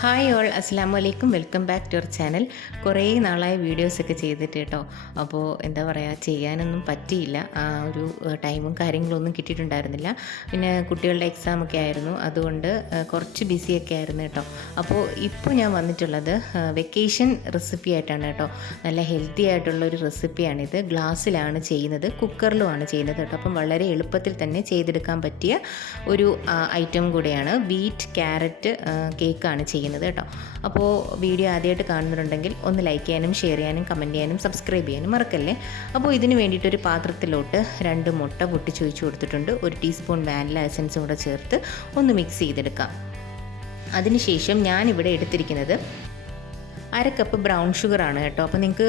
Hi all, അസ്സാം വലൈക്കും. Welcome back to our channel. കുറേ നാളായി വീഡിയോസൊക്കെ ചെയ്തിട്ട് കേട്ടോ. അപ്പോൾ എന്താ പറയുക, ചെയ്യാനൊന്നും പറ്റിയില്ല. ആ ഒരു ടൈമും കാര്യങ്ങളൊന്നും കിട്ടിയിട്ടുണ്ടായിരുന്നില്ല. പിന്നെ കുട്ടികളുടെ എക്സാമൊക്കെ ആയിരുന്നു, അതുകൊണ്ട് കുറച്ച് ബിസിയൊക്കെ ആയിരുന്നു കേട്ടോ. അപ്പോൾ ഇപ്പോൾ ഞാൻ വന്നിട്ടുള്ളത് വെക്കേഷൻ റെസിപ്പി ആയിട്ടാണ് കേട്ടോ. നല്ല ഹെൽത്തി ആയിട്ടുള്ളൊരു റെസിപ്പിയാണിത്. ഗ്ലാസ്സിലാണ് ചെയ്യുന്നത്, കുക്കറിലുമാണ് ചെയ്യുന്നത് കേട്ടോ. അപ്പം വളരെ എളുപ്പത്തിൽ തന്നെ ചെയ്തെടുക്കാൻ പറ്റിയ ഒരു ഐറ്റം കൂടെയാണ്. വീറ്റ് ക്യാരറ്റ് കേക്കാണ് ചെയ്യുന്നത് കേട്ടോ. അപ്പോൾ വീഡിയോ ആദ്യമായിട്ട് കാണുന്നുണ്ടെങ്കിൽ ഒന്ന് ലൈക്ക് ചെയ്യാനും ഷെയർ ചെയ്യാനും കമൻറ്റ് ചെയ്യാനും സബ്സ്ക്രൈബ് ചെയ്യാനും മറക്കല്ലേ. അപ്പോൾ ഇതിന് വേണ്ടിയിട്ടൊരു പാത്രത്തിലോട്ട് 2 മുട്ട പൊട്ടിച്ച് ഒഴിച്ച് കൊടുത്തിട്ടുണ്ട്. 1 ടീസ്പൂൺ വാനില എസൻസും കൂടെ ചേർത്ത് ഒന്ന് മിക്സ് ചെയ്തെടുക്കാം. അതിനുശേഷം ഞാനിവിടെ എടുത്തിരിക്കുന്നത് 1/2 കപ്പ് ബ്രൗൺ ഷുഗറാണ് കേട്ടോ. അപ്പോൾ നിങ്ങൾക്ക്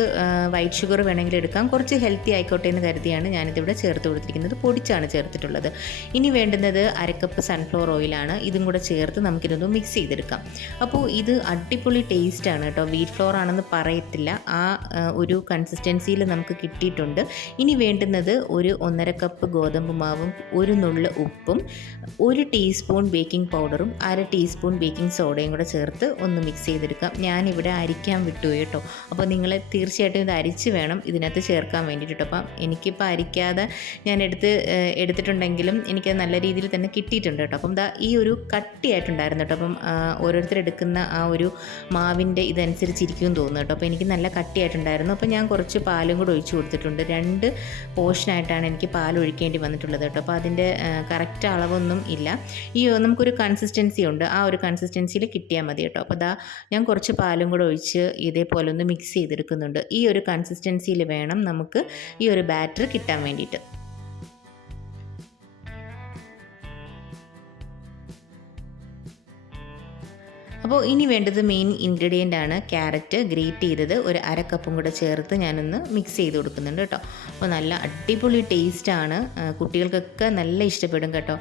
വൈറ്റ് ഷുഗർ വേണമെങ്കിൽ എടുക്കാം. കുറച്ച് ഹെൽത്തി ആയിക്കോട്ടെ എന്ന് കരുതിയാണ് ഞാനിതിവിടെ ചേർത്ത് കൊടുത്തിരിക്കുന്നത്. പൊടിച്ചാണ് ചേർത്തിട്ടുള്ളത്. ഇനി വേണ്ടുന്നത് 1/2 കപ്പ് സൺഫ്ലവർ ഓയിലാണ്. ഇതും കൂടെ ചേർത്ത് നമുക്കിതൊന്ന് മിക്സ് ചെയ്തെടുക്കാം. അപ്പോൾ ഇത് അടിപൊളി ടേസ്റ്റാണ് കേട്ടോ. വീറ്റ് ഫ്ലോർ ആണെന്ന് പറയത്തില്ല, ആ ഒരു കൺസിസ്റ്റൻസിയിൽ നമുക്ക് കിട്ടിയിട്ടുണ്ട്. ഇനി വേണ്ടുന്നത് ഒരു 1/2 കപ്പ് ഗോതമ്പ് മാവും 1 നുള്ള് ഉപ്പും 1 ടീസ്പൂൺ ബേക്കിംഗ് പൗഡറും 1/2 ടീസ്പൂൺ ബേക്കിംഗ് സോഡയും കൂടെ ചേർത്ത് ഒന്ന് മിക്സ് ചെയ്തെടുക്കാം. ഞാനിവിടെ അരിക്കാൻ വിട്ടു കേട്ടോ. അപ്പോൾ നിങ്ങൾ തീർച്ചയായിട്ടും ഇത് അരിച്ച് വേണം ഇതിനകത്ത് ചേർക്കാൻ വേണ്ടിയിട്ട് കേട്ടോ. അപ്പം എനിക്കിപ്പോൾ അരിക്കാതെ ഞാൻ എടുത്തിട്ടുണ്ടെങ്കിലും എനിക്കത് നല്ല രീതിയിൽ തന്നെ കിട്ടിയിട്ടുണ്ട് കേട്ടോ. അപ്പം ഈ ഒരു കട്ടിയായിട്ടുണ്ടായിരുന്നു കേട്ടോ. അപ്പം ഓരോരുത്തർ എടുക്കുന്ന ആ ഒരു മാവിൻ്റെ ഇതനുസരിച്ചിരിക്കും തോന്നുന്നു കേട്ടോ. അപ്പോൾ എനിക്ക് നല്ല കട്ടിയായിട്ടുണ്ടായിരുന്നു. അപ്പോൾ ഞാൻ കുറച്ച് പാലും കൂടെ ഒഴിച്ച് കൊടുത്തിട്ടുണ്ട്. 2 പോർഷനായിട്ടാണ് എനിക്ക് പാൽ ഒഴിക്കേണ്ടി വന്നിട്ടുള്ളത് കേട്ടോ. അപ്പോൾ അതിൻ്റെ കറക്റ്റ് അളവൊന്നും ഇല്ല. നമുക്കൊരു കൺസിസ്റ്റൻസി ഉണ്ട്, ആ ഒരു കൺസിസ്റ്റൻസിയിൽ കിട്ടിയാൽ മതി കേട്ടോ. അപ്പോൾ ഞാൻ കുറച്ച് പാലും കൂടെ ഒഴിച്ച് ഇതേപോലെ ഒന്ന് മിക്സ് ചെയ്തെടുക്കുന്നുണ്ട്. ഈ ഒരു കൺസിസ്റ്റൻസിയിൽ വേണം നമുക്ക് ഈ ഒരു ബാറ്റർ കിട്ടാൻ വേണ്ടിയിട്ട്. അപ്പോൾ ഇനി വേണ്ടത് മെയിൻ ഇൻഗ്രീഡിയൻ്റ് ആണ് ക്യാരറ്റ് ഗ്രേറ്റ് ചെയ്തത്. ഒരു 1/2 കപ്പും കൂടെ ചേർത്ത് ഞാനൊന്ന് മിക്സ് ചെയ്ത് കൊടുക്കുന്നുണ്ട് കേട്ടോ. അപ്പോൾ നല്ല അടിപൊളി ടേസ്റ്റാണ്. കുട്ടികൾക്കൊക്കെ നല്ല ഇഷ്ടപ്പെടും കേട്ടോ.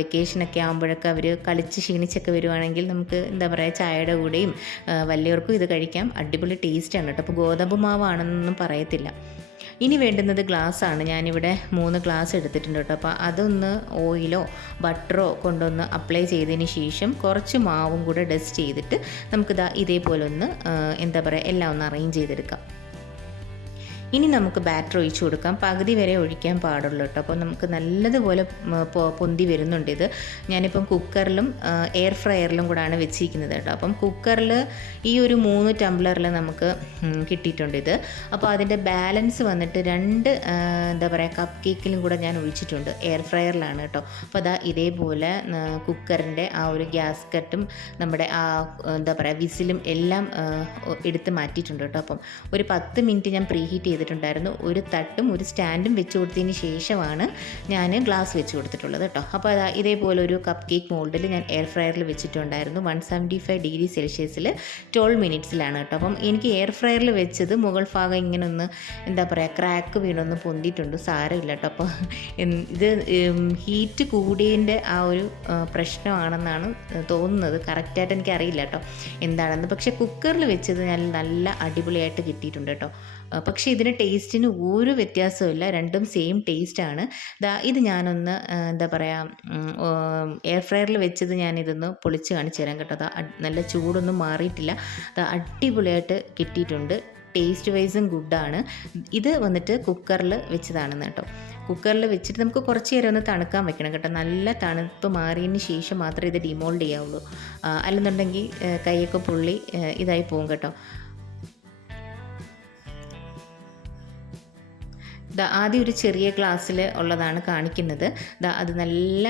വെക്കേഷനൊക്കെ ആകുമ്പോഴൊക്കെ അവർ കളിച്ച് ക്ഷീണിച്ചൊക്കെ വരുവാണെങ്കിൽ നമുക്ക് എന്താ പറയുക, ചായയുടെ കൂടെയും വലിയവർക്കും ഇത് കഴിക്കാം. അടിപൊളി ടേസ്റ്റാണ് കേട്ടോ. അപ്പോൾ ഗോതമ്പ് മാവാണെന്നൊന്നും പറയത്തില്ല. ഇനി വേണ്ടുന്നത് ഗ്ലാസ്സാണ്. ഞാനിവിടെ 3 ഗ്ലാസ് എടുത്തിട്ടുണ്ട് കേട്ടോ. അപ്പോൾ അതൊന്ന് ഓയിലോ ബട്ടറോ കൊണ്ടൊന്ന് അപ്ലൈ ചെയ്തതിന് ശേഷം കുറച്ച് മാവും കൂടെ ഡസ്റ്റ് ചെയ്തിട്ട് നമുക്കിതാ ഇതേപോലെ ഒന്ന് എന്താ പറയുക, എല്ലാം ഒന്ന് അറേഞ്ച് ചെയ്തെടുക്കാം. ഇനി നമുക്ക് ബാറ്റർ ഒഴിച്ചു കൊടുക്കാം. പകുതി വരെ ഒഴിക്കാൻ പാടുള്ളൂ കേട്ടോ. അപ്പോൾ നമുക്ക് നല്ലതുപോലെ പൊന്തി വരുന്നുണ്ട് ഇത്. ഞാനിപ്പം കുക്കറിലും എയർ ഫ്രയറിലും കൂടാണ് വെച്ചിരിക്കുന്നത് കേട്ടോ. അപ്പം കുക്കറിൽ ഈ ഒരു 3 ടംബ്ലറിൽ നമുക്ക് കിട്ടിയിട്ടുണ്ട് ഇത്. അപ്പോൾ അതിൻ്റെ ബാലൻസ് വന്നിട്ട് 2 എന്താ പറയുക കപ്പ് കേക്കിലും കൂടെ ഞാൻ ഒഴിച്ചിട്ടുണ്ട്. എയർ ഫ്രയറിലാണ് കേട്ടോ. അപ്പോൾ ഇതേപോലെ കുക്കറിൻ്റെ ആ ഒരു ഗ്യാസ് കട്ടും നമ്മുടെ ആ എന്താ പറയുക വിസിലും എല്ലാം എടുത്ത് മാറ്റിയിട്ടുണ്ട് കേട്ടോ. അപ്പം ഒരു 10 മിനിറ്റ് ഞാൻ പ്രീ ഹീറ്റ് ചെയ്തിട്ടുണ്ടായിരുന്നു. ഒരു തട്ടും ഒരു സ്റ്റാൻഡും വെച്ച് കൊടുത്തതിന് ശേഷമാണ് ഞാൻ ഗ്ലാസ് വെച്ച് കൊടുത്തിട്ടുള്ളത് കേട്ടോ. അപ്പോൾ ഇതേപോലെ ഒരു കപ്പ് കേക്ക് മോൾഡിൽ ഞാൻ എയർ ഫ്രയറിൽ വെച്ചിട്ടുണ്ടായിരുന്നു. 175 ഡിഗ്രി സെൽഷ്യസിൽ 12 മിനിറ്റ്സിലാണ് കേട്ടോ. അപ്പം എനിക്ക് എയർ ഫ്രയറിൽ വെച്ചത് മുകൾ ഭാഗം ഇങ്ങനെ ഒന്ന് എന്താ പറയുക ക്രാക്ക് വീണൊന്ന് പൊന്തിയിട്ടുണ്ട്. സാരമില്ല കേട്ടോ. അപ്പോൾ ഇത് ഹീറ്റ് കൂടിയതിൻ്റെ ആ ഒരു പ്രശ്നമാണെന്നാണ് തോന്നുന്നത്. കറക്റ്റായിട്ട് എനിക്കറിയില്ല കേട്ടോ എന്താണെന്ന്. പക്ഷേ കുക്കറിൽ വെച്ചത് ഞാൻ നല്ല അടിപൊളിയായിട്ട് കിട്ടിയിട്ടുണ്ട് കേട്ടോ. പക്ഷേ ഇതിന് ടേസ്റ്റിന് ഒരു വ്യത്യാസമില്ല, രണ്ടും സെയിം ടേസ്റ്റാണ്. ഇത് ഞാനൊന്ന് എന്താ പറയുക എയർ ഫ്രയറിൽ വെച്ചത് ഞാനിതൊന്ന് പൊളിച്ച് കാണിച്ചു തരാം കേട്ടോ. നല്ല ചൂടൊന്നും മാറിയിട്ടില്ല. അടിപൊളിയായിട്ട് കിട്ടിയിട്ടുണ്ട്. ടേസ്റ്റ് വൈസും ഗുഡാണ്. ഇത് വന്നിട്ട് കുക്കറിൽ വെച്ചതാണെന്ന് കേട്ടോ. കുക്കറിൽ വെച്ചിട്ട് നമുക്ക് കുറച്ച് നേരം ഒന്ന് തണുക്കാൻ വെക്കണം കേട്ടോ. നല്ല തണുപ്പ് മാറിയതിന് ശേഷം മാത്രമേ ഇത് ഡിമോൾഡ് ചെയ്യാവുള്ളൂ. അല്ലെന്നുണ്ടെങ്കിൽ കൈയൊക്കെ പൊള്ളി ഇതായി പോകും കേട്ടോ. ആദ്യം ഒരു ചെറിയ ഗ്ലാസ്സിൽ ഉള്ളതാണ് കാണിക്കുന്നത്. അത് നല്ല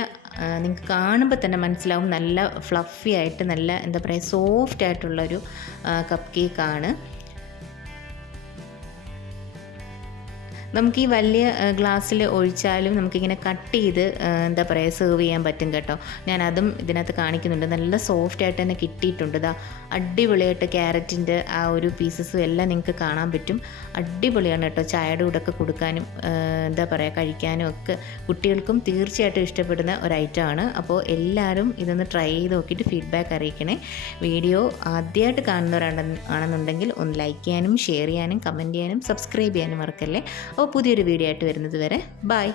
നിങ്ങൾക്ക് കാണുമ്പോൾ തന്നെ മനസ്സിലാവും, നല്ല ഫ്ലഫി ആയിട്ട് നല്ല എന്താ പറയുക സോഫ്റ്റ് ആയിട്ടുള്ളൊരു കപ്പ് കേക്കാണ്. നമുക്ക് ഈ വലിയ ഗ്ലാസ്സിൽ ഒഴിച്ചാലും നമുക്കിങ്ങനെ കട്ട് ചെയ്ത് എന്താ പറയുക സെർവ് ചെയ്യാൻ പറ്റും കേട്ടോ. ഞാനതും ഇതിനകത്ത് കാണിക്കുന്നുണ്ട്. നല്ല സോഫ്റ്റായിട്ട് തന്നെ കിട്ടിയിട്ടുണ്ട്. അടിപൊളിയായിട്ട് ക്യാരറ്റിൻ്റെ ആ ഒരു പീസസും എല്ലാം നിങ്ങൾക്ക് കാണാൻ പറ്റും. അടിപൊളിയാണ് കേട്ടോ. ചായയുടെ കൂടെ ഒക്കെ കൊടുക്കാനും എന്താ പറയുക കഴിക്കാനും ഒക്കെ കുട്ടികൾക്കും തീർച്ചയായിട്ടും ഇഷ്ടപ്പെടുന്ന ഒരു ഐറ്റമാണ്. അപ്പോൾ എല്ലാവരും ഇതൊന്ന് ട്രൈ ചെയ്ത് നോക്കിയിട്ട് ഫീഡ്ബാക്ക് അറിയിക്കണേ. വീഡിയോ ആദ്യമായിട്ട് കാണുന്നവരാണെന്നുണ്ടെങ്കിൽ ഒന്ന് ലൈക്ക് ചെയ്യാനും ഷെയർ ചെയ്യാനും കമൻറ്റ് ചെയ്യാനും സബ്സ്ക്രൈബ് ചെയ്യാനും മറക്കല്ലേ. അപ്പോൾ പുതിയൊരു വീഡിയോ ആയിട്ട് വരുന്നത് വരെ ബൈ.